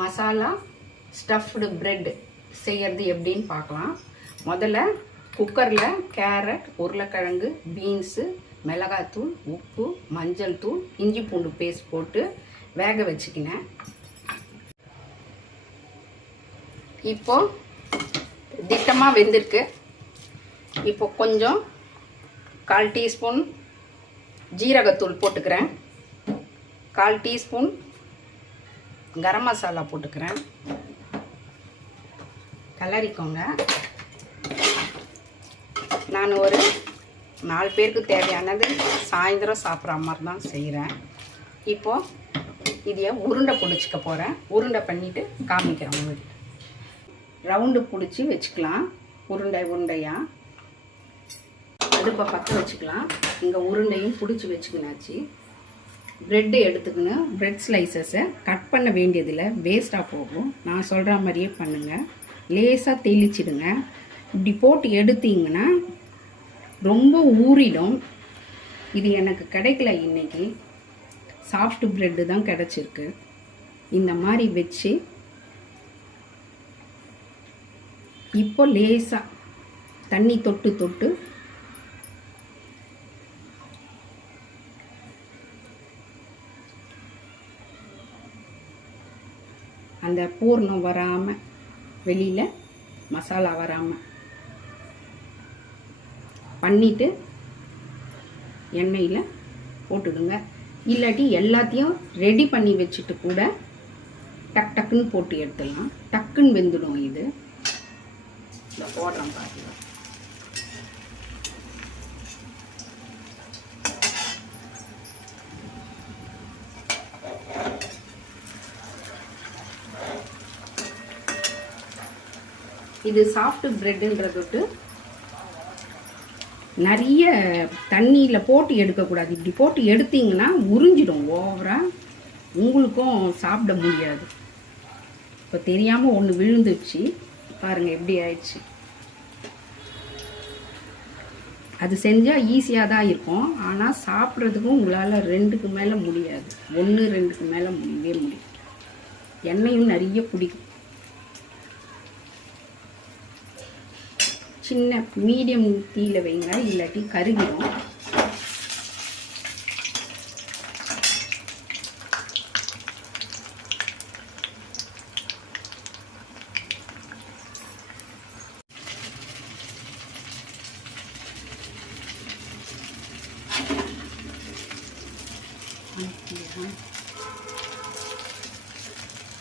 Masala stuffed bread செய்கிறது எப்படின்னு பார்க்கலாம். முதல்ல குக்கரில் கேரட், உருளைக்கிழங்கு, பீன்ஸு, மிளகாத்தூள், உப்பு, மஞ்சள் தூள், இஞ்சி பூண்டு பேஸ்ட் போட்டு வேக வச்சுக்கினேன். இப்போது திட்டமாக வெந்திருக்கு. இப்போ கொஞ்சம் 1/4 டீஸ்பூன் ஜீரகத்தூள் போட்டுக்கிறேன். 1/4 டீஸ்பூன் கரம் மசாலா போட்டுக்கிறேன். கிளறிக்கோங்க. நான் ஒரு 4 பேருக்கு தேவையானது சாயந்தரம் சாப்பிட்ற மாதிரி தான் செய்கிறேன். இப்போது இதையை உருண்டை பிடிச்சிக்க போகிறேன். உருண்டை பண்ணிவிட்டு காமிக்கிறேன் உங்களுக்கு. ரவுண்டு பிடிச்சி வச்சுக்கலாம். உருண்டையாக அடுப்பை பற்ற வச்சுக்கலாம். இங்கே உருண்டையும் பிடிச்சி வச்சுக்கினாச்சு. ப்ரெட்டு எடுத்துக்கணும். ப்ரெட் ஸ்லைசஸை கட் பண்ண வேண்டியதில் வேஸ்ட்டாக போகும். நான் சொல்கிற மாதிரியே பண்ணுங்கள். லேசாக தெளிச்சிடுங்க. இப்படி போட்டு எடுத்தீங்கன்னா ரொம்ப ஊறிடும். இது எனக்கு கிடைக்கல இன்றைக்கி. சாஃப்ட் ப்ரெட்டு தான் கிடச்சிருக்கு. இந்த மாதிரி வச்சு இப்போ லேசாக தண்ணி தொட்டு அந்த பூர்ணம் வராமல், வெளியில் மசாலா வராமல் பண்ணிவிட்டு எண்ணெயில் போட்டுடுங்க. இல்லாட்டி எல்லாத்தையும் ரெடி பண்ணி வச்சுட்டு கூட டக்குன்னு போட்டு எடுத்துடலாம். டக்குன்னு வெந்துடும். இது இந்த போடுறோம் பாருங்க. இது சாஃப்ட் பிரெட்டுன்றதுட்டு நிறைய தண்ணியில் போட்டு எடுக்கக்கூடாது. இப்படி போட்டு எடுத்தீங்கன்னா உறிஞ்சிடும் ஓவராக. உங்களுக்கும் சாப்பிட முடியாது. இப்போ தெரியாமல் ஒன்று விழுந்துச்சு பாருங்கள் எப்படி ஆயிடுச்சு. அது செஞ்சால் ஈஸியாக தான் இருக்கும். ஆனால் சாப்பிட்றதுக்கும் உங்களால் 2க்கு மேலே முடியாது. 1-2க்கு மேலே முடியவே முடியும். எண்ணெயும் நிறைய பிடிக்கும். சின்ன மீடியம் தீயில் வைங்க, இல்லாட்டி கருகிடும்.